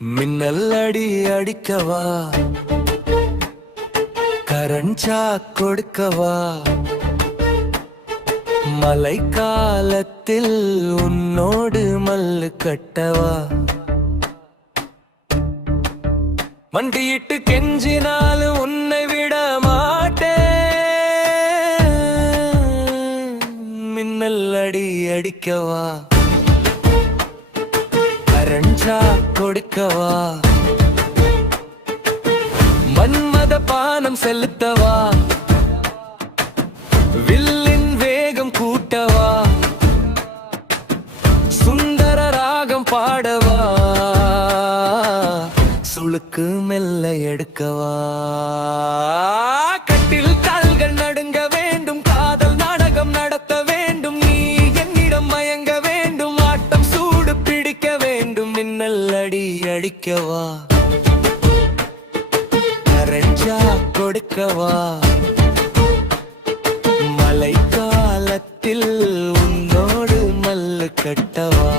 மின்னல் அடி அடிக்கவா, கரஞ்சா கொடுக்கவா, மழை காலத்தில் உன்னோடு மல்லு கட்டவா, மண்டியிட்டு கெஞ்சினாலும் உன்னை விட மாட்டேன். மின்னல் அடி அடிக்கவா, கரஞ்சா கொடுக்கவா, மன்மத பானம் செலுத்தவா, வில்லின் வேகம் கூட்டவா, சுந்தர ராகம் பாடவா, சுளுக்கு மெல்ல எடுக்கவா. கட்டில் கால்கள் நடுங்க வேண்டும், காதல் நாடகம் நடத்த வேண்டும், நீ என்னிடம் மயங்க வேண்டும், ஆட்டம் சூடு பிடிக்க வேண்டும். மின்னல் அடி அடிக்கவா, கரஞ்சா கொடுக்கவா, மழை காலத்தில் உன்னோடு மல்லு கட்டவா.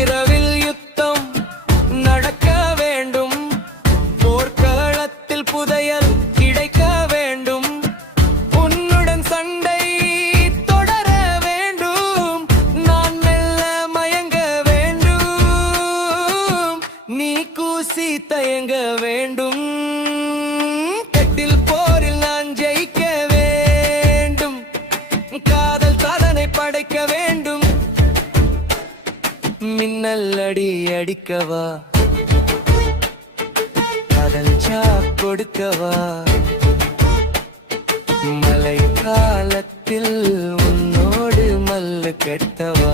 இரவில் யுத்தம் நடக்க வேண்டும், போர்க்களத்தில் புதையல் கிடைக்க வேண்டும், உன்னுடன் சண்டை தொடர வேண்டும், நான் மெல்ல மயங்க வேண்டும், நீ கூசி தயங்க வேண்டும், கட்டில் போரில் நான் ஜெயிக்க வேண்டும், காதல் சாதனை படைக்க வேண்டும். மின்னல் அடி அடிக்கவா, கரஞ்சா கொடுக்கவா, மழை காலத்தில் உன்னோடு மல்லு கட்டவா.